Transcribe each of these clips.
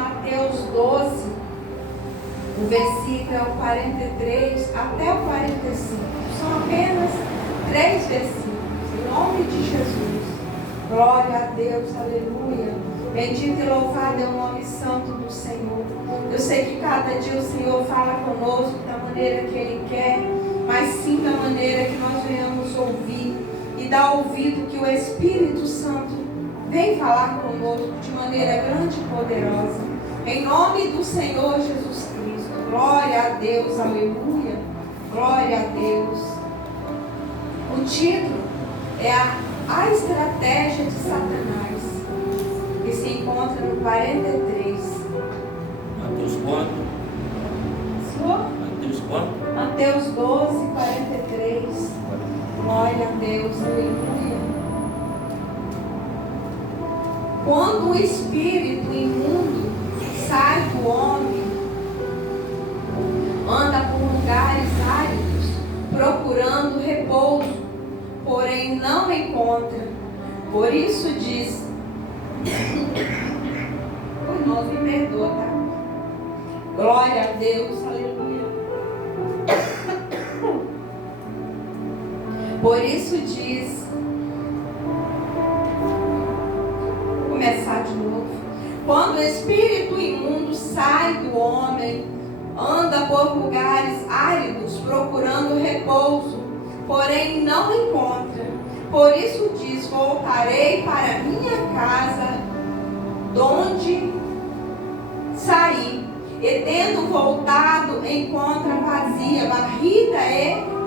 Mateus 12, o versículo é o 43 até o 45. São apenas 3 versículos. Em nome de Jesus. Glória a Deus, aleluia. Bendito e louvado é o nome santo do Senhor. Eu sei que cada dia o Senhor fala conosco da maneira que Ele quer, mas sim da maneira que nós venhamos ouvir e dar ouvido que o Espírito Santo vem falar conosco de maneira grande e poderosa. Em nome do Senhor Jesus Cristo. Glória a Deus, aleluia. Glória a Deus. O título é a estratégia de Satanás, que se encontra no 43. Mateus quanto? Senhor? Mateus quanto? Mateus 12, 43. Glória a Deus, aleluia. Quando o espírito imundo sai do homem, anda por lugares áridos, procurando repouso, porém não encontra. Por isso diz: o irmão me perdoa, tá? Glória a Deus, aleluia. Por isso diz, vou começar de novo. Quando o espírito imundo sai do homem, anda por lugares áridos, procurando repouso, porém não encontra. Por isso diz: voltarei para minha casa, donde saí, e tendo voltado, encontra vazia, varrida e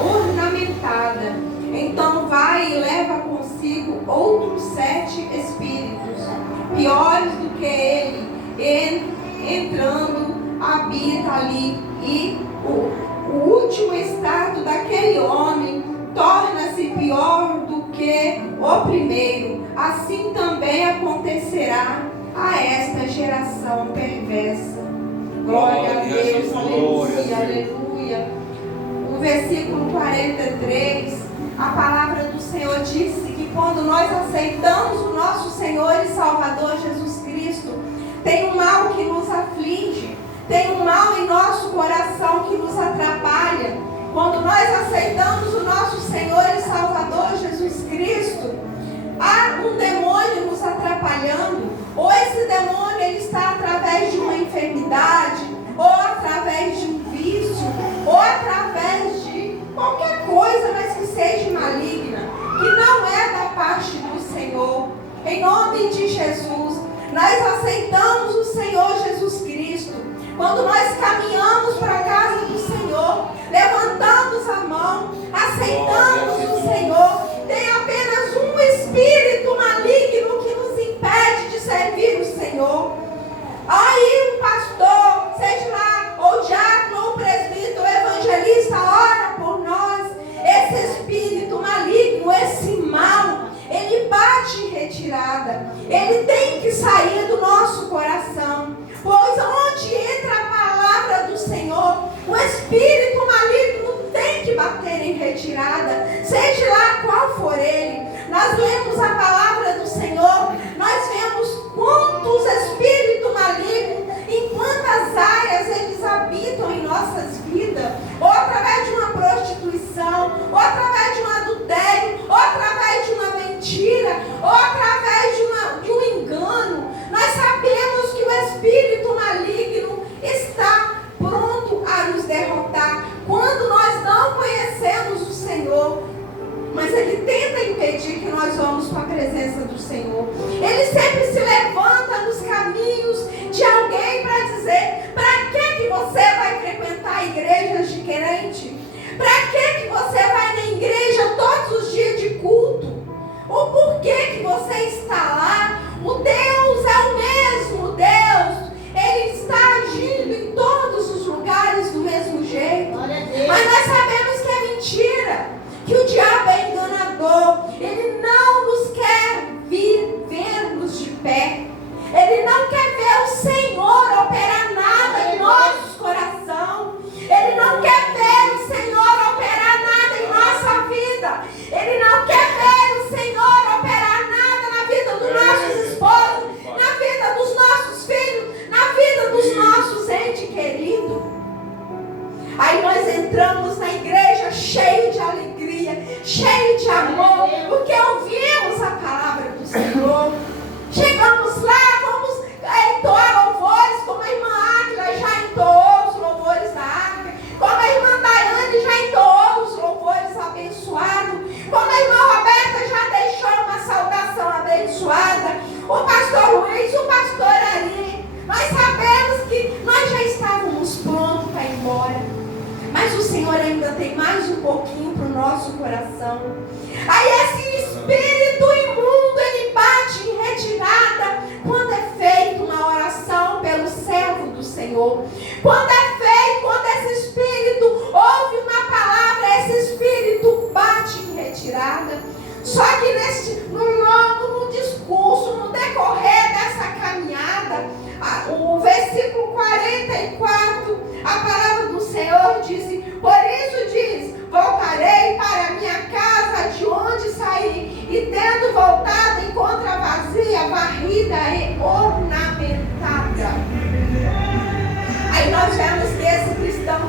ornamentada. Então vai e leva consigo outros 7 espíritos, piores do que ele, e entrando, habita ali. E o último estado daquele homem torna-se pior do que o primeiro. Assim também acontecerá a esta geração perversa. Glória a Deus, aleluia, aleluia. O versículo 43, a palavra do Senhor disse que quando nós aceitamos o nosso Senhor e Salvador Jesus Cristo, tem um mal que nos aflige, tem um mal em nosso coração que nos atrapalha. Quando nós aceitamos o nosso Senhor e Salvador Jesus Cristo, há um demônio nos atrapalhando, ou esse demônio ele está através de uma enfermidade, ou através de um vício, ou através de qualquer coisa, mas que seja maligna, que não é da parte do Senhor. Em nome de Jesus, nós aceitamos o Senhor Jesus Cristo. Quando nós caminhamos para a casa do Senhor, levantamos a mão, aceitamos o Senhor, tem apenas um espírito maligno que nos impede de servir o Senhor. Aí o pastor, seja lá, ou diácono, ou presbítero, ou evangelista, ora por nós. Esse espírito maligno, esse mal, ele bate em retirada. Ele tem que sair do nosso coração. Pois onde entra a palavra do Senhor, o espírito maligno tem que bater em retirada, seja lá qual for ele. Nós lemos a palavra do Senhor, nós vemos quantos espíritos malignos, em quantas áreas eles habitam em nossas vidas, ou através de uma prostituição, ou através de um adultério, ou através de uma mentira, ou através de um engano. Nós sabemos que o espírito maligno está pronto a nos derrotar quando nós não conhecemos o Senhor. Mas ele tenta impedir que nós vamos para a presença do Senhor. Ele sempre se levanta nos caminhos de alguém para dizer: para que você vai frequentar igrejas de crente? Para que você vai na igreja todos os dias de culto? O porquê que você está lá? O Deus é o mesmo Deus. Ele está agindo em todos os lugares do mesmo jeito. Mas nós sabemos que é mentira, que o diabo é enganador. Ele não nos quer ver-nos de pé. Ele não quer ver o Senhor operar nada em nossos coração. Ele não quer ver o Senhor operar nada em nossa vida. Ele não quer ver o Senhor operar nada na vida dos nossos esposos, na vida dos nosso coração. Aí esse espírito imundo, ele bate em retirada quando é feita uma oração pelo servo do Senhor. Quando esse espírito ouve uma palavra, esse espírito bate em retirada. Só que no discurso, no decorrer dessa caminhada, o versículo 44, a palavra do Senhor diz: por isso diz, voltarei para a minha casa de onde saí, e tendo voltado encontra vazia, varrida e ornamentada. Aí nós vemos que esse cristão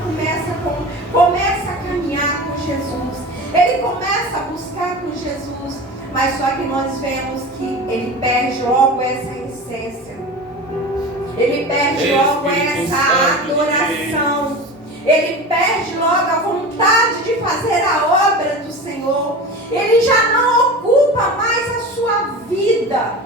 começa a caminhar com Jesus. Ele começa a buscar com Jesus, mas só que nós vemos que ele perde logo essa essência. Ele perde logo essa adoração. Ele perde logo a vontade de fazer a obra do Senhor. Ele já não ocupa mais a sua vida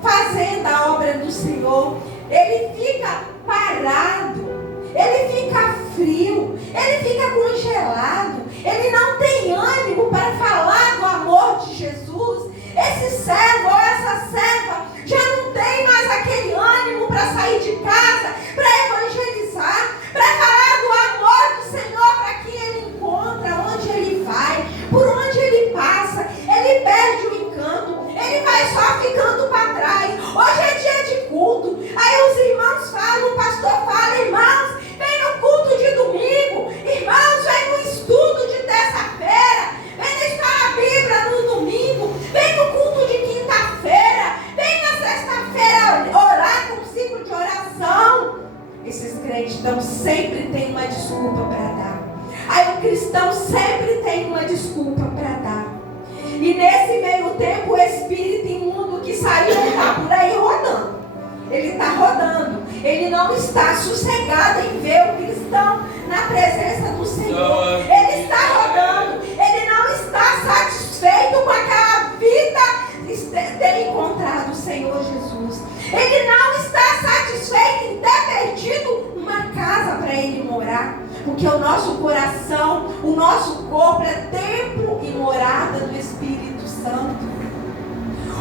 fazendo a obra do Senhor. Ele fica parado. Ele fica frio. Ele fica congelado. Ele não tem ânimo para falar do amor de Jesus. Esse servo ou essa serva já não tem mais aquele ânimo para sair de casa, para evangelizar, para falar do amor do Senhor para quem ele encontra, onde ele vai, por onde ele passa. Ele perde o encanto, ele vai só ficando para trás. Hoje é dia de culto, aí os irmãos falam, o pastor fala: irmãos, vem no culto de domingo, irmãos, vem no estudo de terça-feira, vem na escola bíblica no domingo, vem no culto de quinta-feira, vem na sexta-feira orar com um ciclo de oração. Esses crentes sempre têm uma desculpa para dar. Aí o cristão sempre tem uma desculpa para dar. E nesse meio tempo o espírito imundo que saiu está por aí rodando. Ele está rodando. Ele não está sossegado em ver o cristão na presença do Senhor. Ele está rodando. Ele não está satisfeito com aquela vida de ter encontrado o Senhor Jesus. Ele não está satisfeito em ter perdido uma casa para ele morar. Porque o nosso coração, o nosso corpo é templo e morada do Espírito Santo.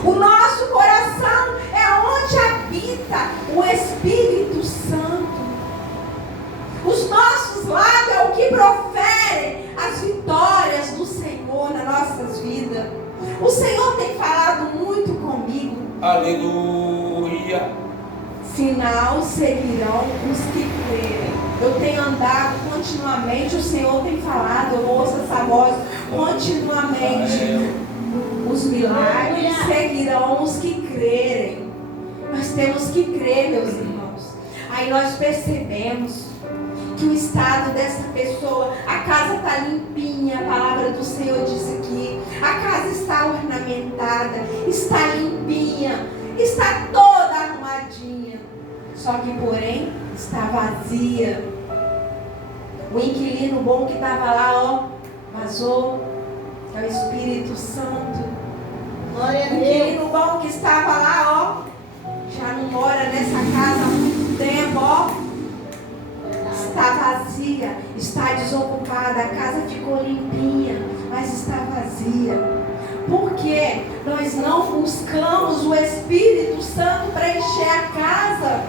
O nosso coração é onde habita o Espírito Santo. Os nossos lábios é o que proferem as vitórias do Senhor nas nossas vidas. O Senhor tem falado muito comigo. Aleluia. Sinal seguirão os que crerem. Eu tenho andado continuamente, o Senhor tem falado, eu ouço essa voz continuamente. Os milagres seguirão os que crerem. Nós temos que crer, meus irmãos. Aí nós percebemos que o estado dessa pessoa, a casa está limpinha, a palavra do Senhor diz aqui, a casa está ornamentada, está limpinha, está toda arrumadinha, só que porém está vazia. O inquilino bom que estava lá, vazou. É o Espírito Santo. Glória a O inquilino bom que estava lá, já não mora nessa casa há muito tempo, está vazia, está desocupada, a casa ficou limpinha, mas está vazia. Porque nós não buscamos o Espírito Santo para encher a casa.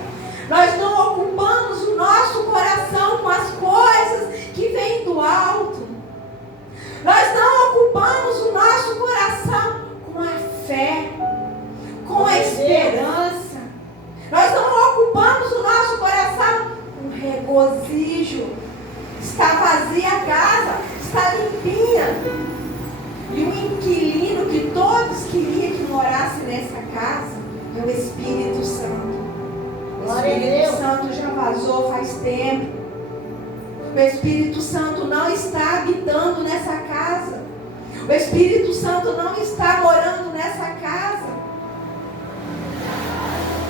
Nós não ocupamos o nosso coração com as coisas que vêm do alto. Nós não ocupamos o nosso coração com a fé, com a esperança. Nós não ocupamos o nosso coração com regozijo. Está vazia a casa, está limpinha. E o inquilino que todos queriam que morasse nessa casa é o Espírito Santo. O Espírito Santo já vazou faz tempo. O Espírito Santo não está habitando nessa casa. O Espírito Santo não está morando nessa casa.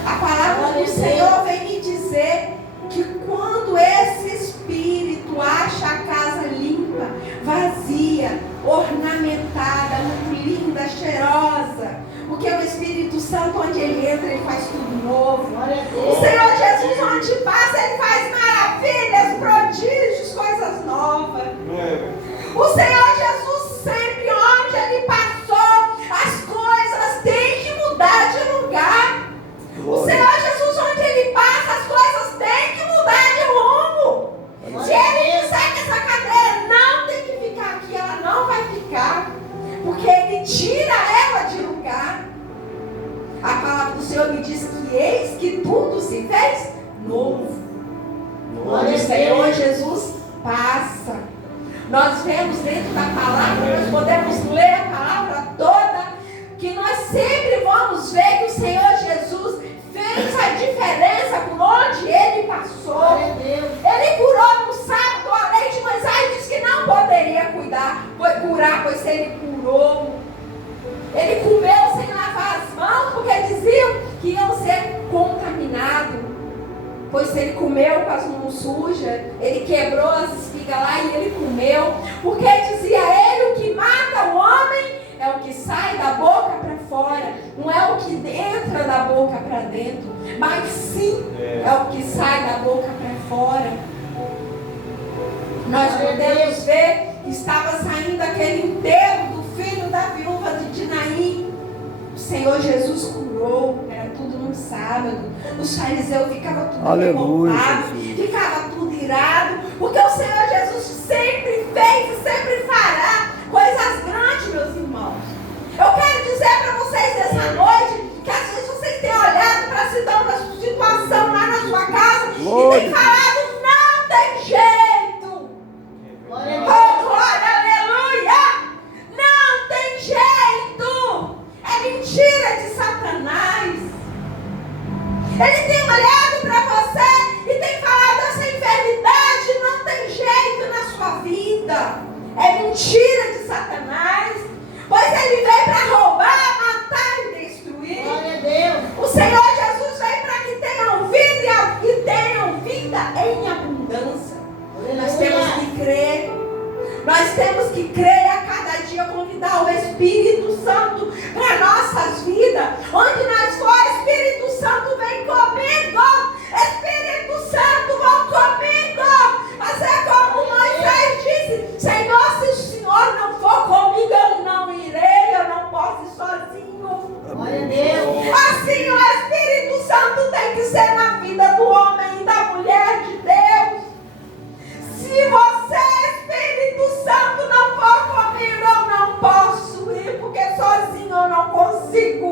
A palavra do Senhor vem me dizer que quando esse Espírito acha a casa limpa, vazia, ornamentada, muito linda, cheirosa, porque o Espírito Santo, onde ele entra, ele faz tudo novo. O Senhor Jesus, onde passa, ele faz maravilhas, prodígios, coisas novas. O Senhor Jesus se fez novo. Onde o Senhor Jesus passa. Nós vemos dentro da palavra, nós podemos ler a palavra toda, que nós sempre vamos ver que o Senhor Jesus fez a diferença por onde Ele passou. Ele curou no sábado, a lei de Moisés diz que não poderia curar, pois Ele curou. Ele comeu sem lavar as mãos, porque diziam que iam ser contaminados. Pois Ele comeu com as mãos sujas, Ele quebrou as espigas lá e Ele comeu. Porque dizia Ele, o que mata o homem é o que sai da boca para fora. Não é o que entra da boca para dentro, mas sim é o que sai da boca para fora. Nós podemos ver que estava saindo aquele enterro do filho da viúva de Naim. O Senhor Jesus curou, era tudo no sábado. Os fariseus ficavam tudo revoltados, ficavam tudo irado, porque o Senhor Jesus sempre fez e sempre fará coisas grandes, meus irmãos. Eu quero dizer para vocês nessa noite que às vezes vocês têm olhado para a situação lá na sua casa e têm falado, não tem jeito. Oh, glória, aleluia! Não tem jeito. É mentira de Satanás. Ele tem olhado para você e tem falado, essa enfermidade não tem jeito na sua vida. É mentira de Satanás. Pois ele veio para roubar, matar e destruir. Glória a Deus. O Senhor Jesus veio para que tenham vida e tenham vida em abundância. Nós temos que crer. Nós temos que crer a cada dia, convidar o Espírito Santo para nossas vidas. Onde nós for, Espírito Santo vem comigo. Espírito Santo, vão comigo. Mas é como Moisés disse, Senhor, se o Senhor não for comigo, eu não irei, eu não posso ir sozinho. Glória a Deus. Assim o Espírito Santo tem que ser na vida do homem e da mulher de Deus. Se você, Espírito Santo, não for comigo, eu não posso ir, porque sozinho eu não consigo.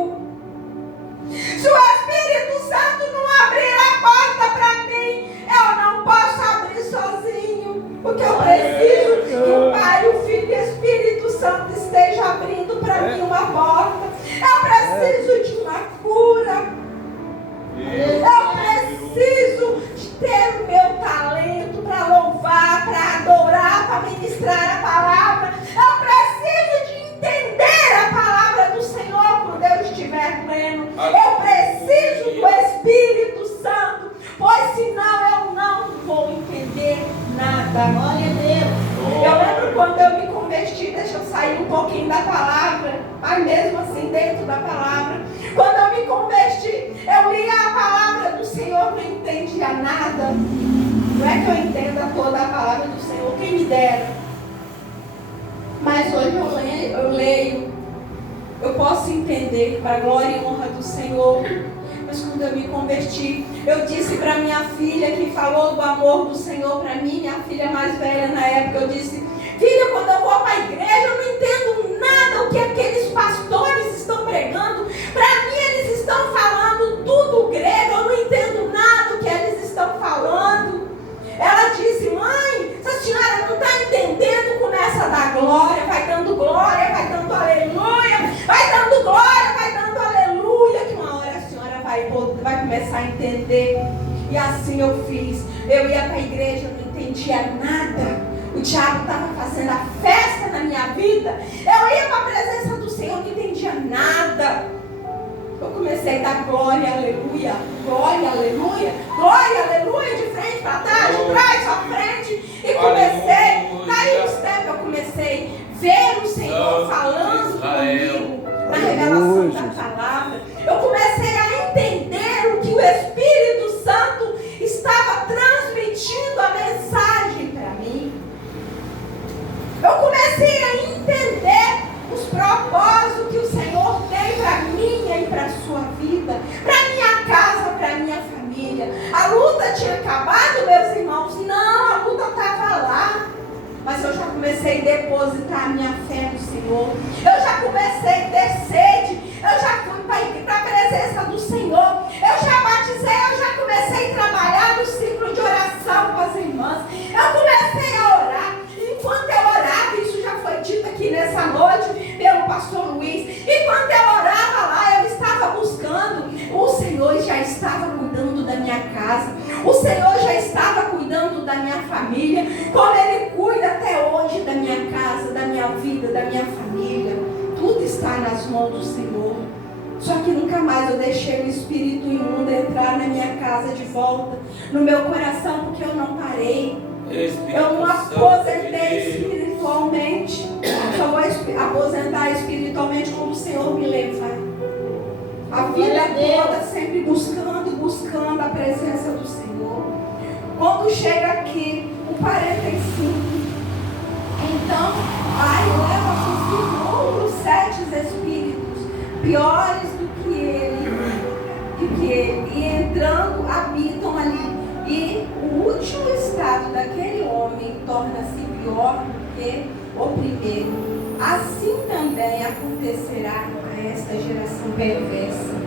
Se o Espírito Santo não abrir a porta para mim, eu não posso abrir sozinho, porque eu preciso que o Pai, o Filho e o Espírito Santo esteja abrindo para mim uma porta. Eu preciso de uma cura. Eu preciso de ter o meu talento para louvar, para adorar, para ministrar a palavra. Eu preciso de entender a palavra do Senhor quando eu estiver pleno. Eu preciso do Espírito Santo, pois senão eu não vou entender nada. Glória a Deus. Eu lembro quando eu me converti, deixa eu sair um pouquinho da palavra, mas mesmo assim dentro da palavra. Quando eu me converti, eu lia a palavra do Senhor, não entendia nada. Não é que eu entenda toda a palavra do Senhor, quem me dera. Mas hoje eu leio, eu posso entender para a glória e honra do Senhor. Mas quando eu me converti, eu disse para minha filha, que falou do amor do Senhor para mim, minha filha mais velha na época, eu disse, filha, quando eu vou para a igreja, eu não entendo nada o que aqueles pastores estão pregando. Para mim, eles estão falando tudo grego, eu não entendo nada o que eles estão falando. Ela disse, mãe, se a senhora não está entendendo, começa a dar glória, vai dando aleluia, vai dando glória, vai dando aleluia, que uma hora a senhora vai começar a entender. E assim eu fiz. Eu ia para a igreja, eu não entendia nada. O diabo estava fazendo a festa na minha vida. Eu ia para a presença do Senhor, não entendia nada. Eu comecei a dar glória, aleluia, glória, aleluia, glória, aleluia, de frente para trás, de trás para frente. E comecei, daí uns tempos eu comecei a ver o Senhor falando comigo na revelação da palavra. Eu comecei a entender o que o Espírito Santo estava transmitindo a mensagem para mim. Eu comecei a entender os propósitos que o Senhor tem para minha e para a sua vida, para minha casa, para minha família. A luta tinha acabado, meus irmãos? Não, a luta estava lá. Mas eu já comecei a depositar minha fé no Senhor. Eu já comecei a ter sede. Eu já fui para a presença do Senhor. Eu já batizei, eu já comecei casa. O Senhor já estava cuidando da minha família, como Ele cuida até hoje da minha casa, da minha vida, da minha família. Tudo está nas mãos do Senhor. Só que nunca mais eu deixei o espírito imundo entrar na minha casa de volta, no meu coração, porque eu não parei. Eu não aposentei espiritualmente. Só vou aposentar espiritualmente quando o Senhor me levar. A vida toda sempre buscando a presença do Senhor. Quando chega aqui o 45, então aí leva consigo outros 7 espíritos piores do que ele, e entrando habitam ali. E o último estado daquele homem torna-se pior do que o primeiro. Assim também acontecerá a esta geração perversa.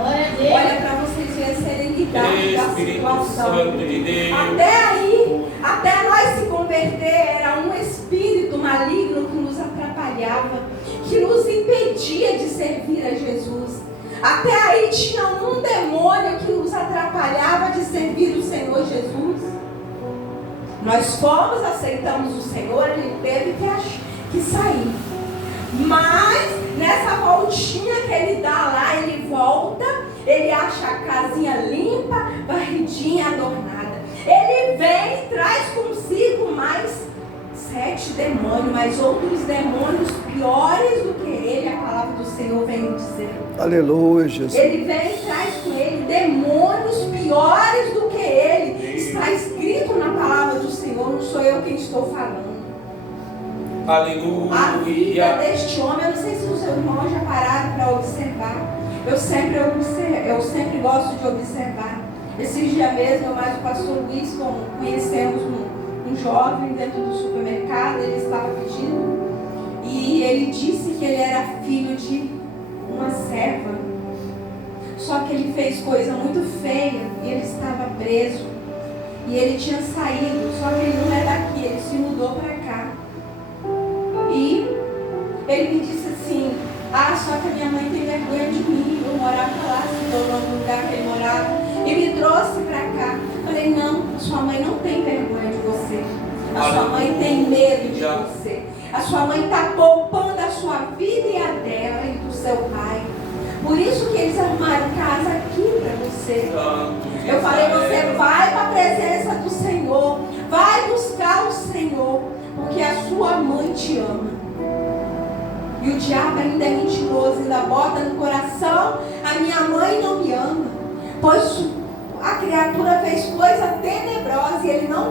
Olha para vocês verem a serenidade da situação. Até nós se converter, era um espírito maligno que nos atrapalhava, que nos impedia de servir a Jesus. Até aí tinha um demônio que nos atrapalhava de servir o Senhor Jesus. Nós fomos, aceitamos o Senhor, Ele teve que sair. Mas nessa voltinha que Ele dá lá, Ele volta, Ele acha a casinha limpa, varridinha, adornada. Ele vem e traz consigo mais 7 demônios, mas outros demônios piores do que ele, a palavra do Senhor vem dizer. Aleluia, Jesus. Ele vem e traz com ele demônios piores do que ele. Está escrito na palavra do Senhor, não sou eu quem estou falando. Aleluia. A vida deste homem, eu não sei se os seus irmãos já pararam para observar. Eu sempre gosto de observar. Esses dias mesmo, eu mais o pastor Luiz, conhecemos um jovem dentro do supermercado, ele estava pedindo, e ele disse que ele era filho de uma serva, só que ele fez coisa muito feia, e ele estava preso, e ele tinha saído, só que ele não é daqui, ele se mudou para cá, e ele me disse assim, só que a minha mãe tem vergonha de mim, eu morava lá, se tornou no lugar que ele morava, e me trouxe para cá. Falei, não, a sua mãe não tem vergonha de você. A sua mãe tem medo de você. A sua mãe está poupando a sua vida e a dela e do seu pai. Por isso que eles arrumaram casa aqui para você. Eu falei, você vai para a presença do Senhor. Vai buscar o Senhor. Porque a sua mãe te ama. E o diabo ainda é mentiroso. Ainda bota no coração, a minha mãe não me ama. Pois a criatura fez coisa tenebrosa e ele não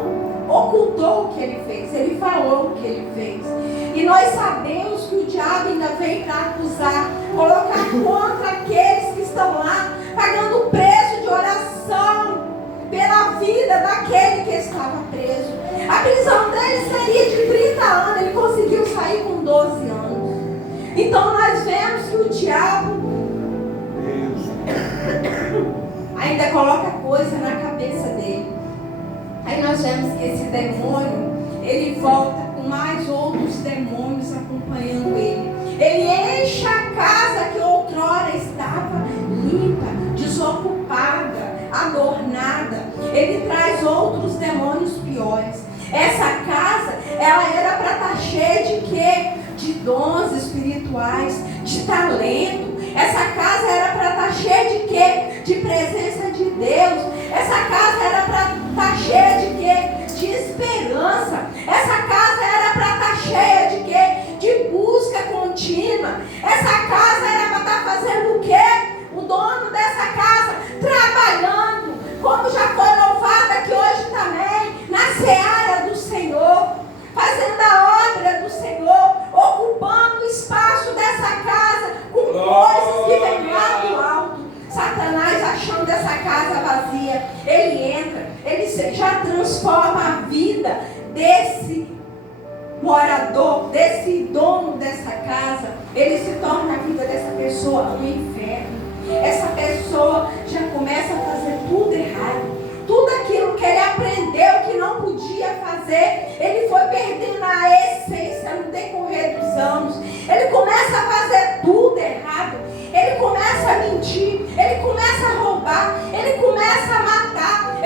ocultou o que ele fez, ele falou o que ele fez. E nós sabemos que o diabo ainda vem para acusar, colocar contra aqueles que estão lá, pagando o preço de oração pela vida daquele que estava preso. A prisão dele seria de 30 anos, ele conseguiu sair com 12 anos. Então nós vemos que o diabo ainda coloca coisa na cabeça dele. Aí nós vemos que esse demônio, ele volta com mais outros demônios acompanhando ele. Ele enche a casa que outrora estava limpa, desocupada, adornada. Ele traz outros demônios piores. Essa casa, ela era para estar cheia de quê? De dons espirituais, de talento. Essa casa era para estar cheia de quê? De presença de Deus. Essa casa era para estar cheia de quê? De esperança. Essa casa era para estar cheia de quê? De busca contínua. Essa casa era para estar fazendo o quê? O dono dessa casa trabalhando, como já foi louvado aqui hoje também, na seara do Senhor, fazendo a obra do Senhor, ocupando o espaço dessa casa com coisas que vêm lá do alto. Satanás, achando essa casa vazia, ele entra, ele já transforma a vida desse morador, desse dono dessa casa. Ele se torna a vida dessa pessoa um inferno. Essa pessoa já começa a fazer tudo errado. Tudo aquilo que ele aprendeu que não podia fazer, ele foi perdendo a essência no decorrer dos anos. Ele começa a fazer tudo errado. Ele começa a mentir, ele começa a roubar, ele começa a matar,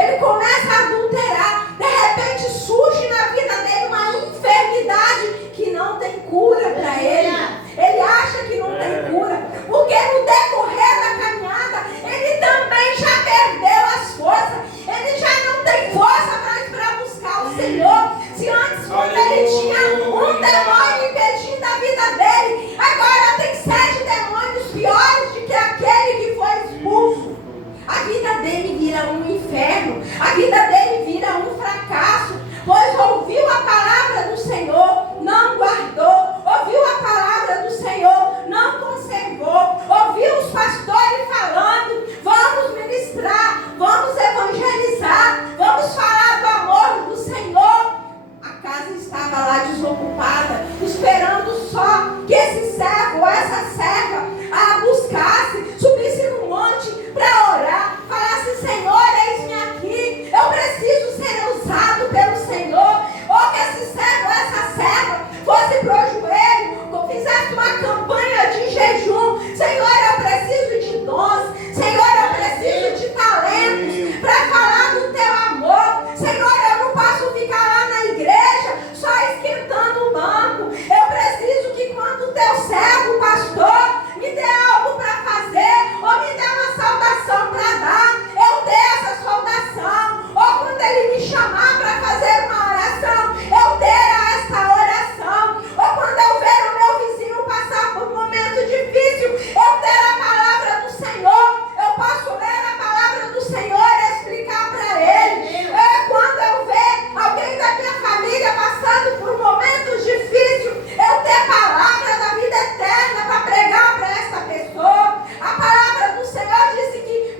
dele vira um inferno, a vida dele vira um fracasso, pois ouviu a palavra do Senhor, não guardou, ouviu a palavra do Senhor, não conservou, ouviu os pastores falando, vamos ministrar, vamos evangelizar, vamos falar do amor do Senhor. A casa estava lá desocupada, esperando só que esse servo ou essa serva a buscasse, subisse no monte para orar, falasse: Senhor, eis-me aqui, eu preciso ser usado pelo Senhor. Ou que esse servo ou essa serva fosse para o joelho, fizesse uma campanha de jejum: Senhor, eu preciso de dons, Senhor, eu preciso de talentos para falar do teu amor. Senhor, eu não posso ficar lá na igreja só esquentando o banco. Eu preciso que quando o teu servo, pastor, me dê algo para fazer, ou me dê uma saudação para dar, eu dê essa saudação. Ou quando ele me chamar para fazer uma oração, eu dê essa oração. Ou quando eu ver o meu vizinho passar por um momento difícil, eu der a palavra do Senhor. Eu posso ler a palavra do Senhor e explicar para ele. Quando eu ver alguém da minha família passando por momentos difíceis, eu ter a palavra da vida eterna para pregar para essa pessoa. A palavra do Senhor disse que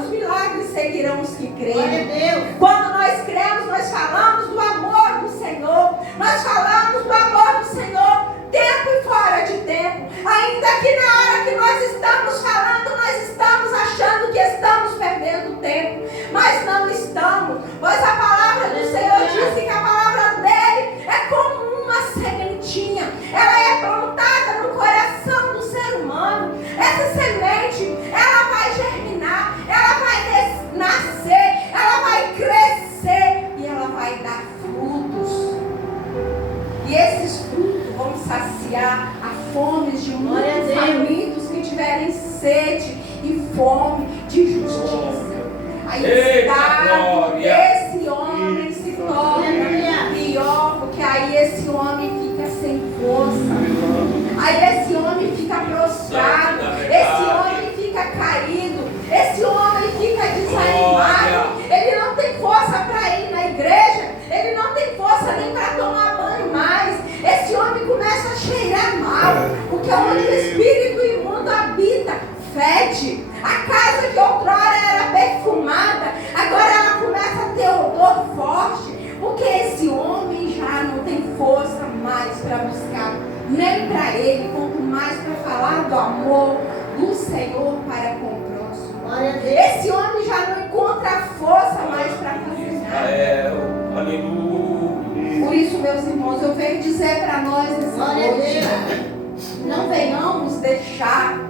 os milagres seguirão os que creem. Quando nós cremos, nós falamos do amor do Senhor. Nós falamos do amor do Senhor, tempo e fora de tempo. Ainda que na hora que nós estamos falando, nós estamos achando que estamos perdendo tempo, mas não estamos, pois a palavra do Senhor disse que a palavra dele é como uma sementinha. Ela é plantada no coração do ser humano. Essa semente, ela vai germinar, ela vai nascer, ela vai crescer e ela vai dar frutos. E esses frutos vão saciar a fome de muitos famintos que tiverem sede e fome de justiça. Aí esse homem se torna pior, porque aí esse homem fica sem força. Aí esse homem fica prostrado, esse homem fica caído, esse homem fica desanimado. Ele não tem força para ir na igreja, ele não tem força nem para tomar banho mais. Esse homem começa a cheirar mal, porque onde o espírito imundo habita, fede. A casa que outrora era perfumada, agora ela começa a ter odor forte, porque esse homem já não tem força mais para buscar, nem para ele, quanto mais para falar do amor do Senhor para com o próximo. Esse homem já não encontra força mais para fazer nada. Aleluia. Por isso, meus irmãos, eu venho dizer para nós nessa noite: não venhamos deixar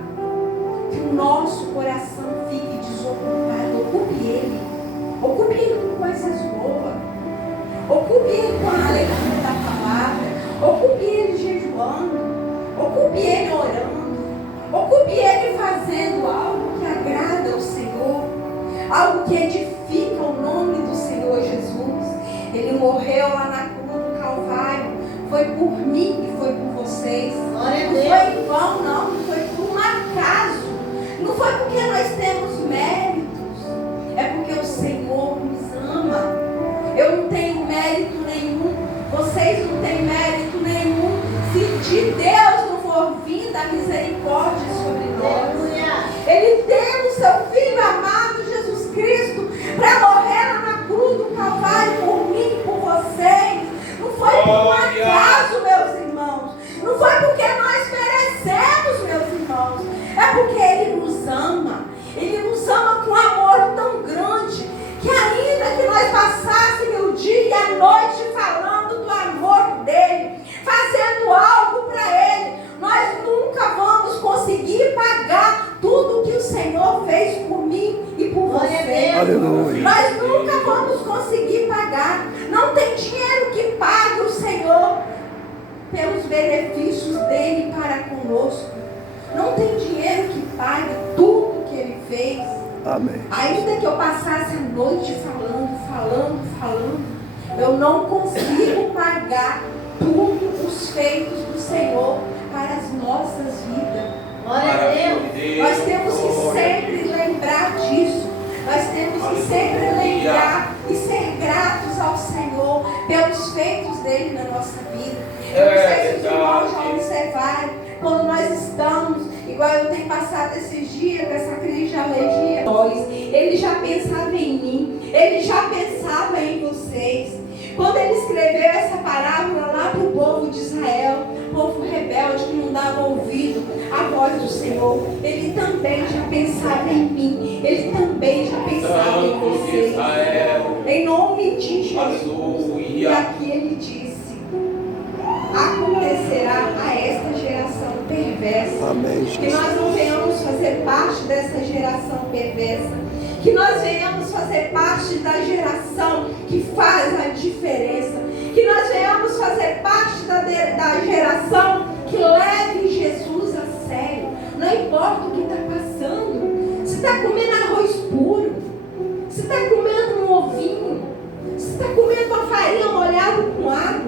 que o nosso coração fique desocupado. Ocupe ele com coisas boas, ocupe ele com a leitura da palavra, ocupe ele jejuando, ocupe ele orando, ocupe ele fazendo algo que agrada ao Senhor, algo que edifica o nome do Senhor Jesus. Ele morreu lá na cruz do Calvário, foi por mim e foi por vocês. Não foi em vão, não foi por um acaso, não foi porque nós temos méritos, é porque o Senhor nos ama. Eu não tenho mérito nenhum, vocês não têm mérito nenhum, se de Deus não for vinda a misericórdia sobre nós. Ele deu o seu Filho amado Jesus Cristo para morrer lá na cruz do Calvário por mim e por vocês. Não foi por um acaso, meus irmãos, não foi porque nós merecemos, meus irmãos, é porque Ele nos ama. Ele nos ama com amor tão grande que ainda que nós passássemos o dia e a noite falando do amor dele, fazendo algo para ele, nós nunca vamos conseguir pagar tudo que o Senhor fez por mim e por você. Aleluia. Nós nunca vamos conseguir pagar. Não tem dinheiro que pague o Senhor pelos benefícios dele para conosco. Não tem dinheiro que pague tudo que ele fez. Amém. Ainda que eu passasse a noite falando, eu não consigo pagar tudo os feitos do Senhor para as nossas vidas. Glória a Deus. Nós temos que sempre lembrar disso. sempre lembrar e ser gratos ao Senhor pelos feitos dele na nossa vida. Eu não sei se os irmãos já observaram, quando nós estamos, igual eu tenho passado esses dias com essa crise de alergia, ele já pensava em mim, ele já pensava em vocês. Quando ele escreveu essa parábola lá para o povo de Israel, povo rebelde que não dava ouvido à voz do Senhor, ele também já pensava em mim, ele também já pensava em vocês. Em nome de Jesus. E aqui ele disse: acontecerá a esta geração perversa. Amém, que nós não venhamos fazer parte dessa geração perversa. Que nós venhamos fazer parte da geração que faz a diferença. Que nós venhamos fazer parte da geração que leve Jesus a sério. Não importa o que está passando. Se está comendo arroz puro, se está comendo um ovinho, se está comendo uma farinha molhada com água,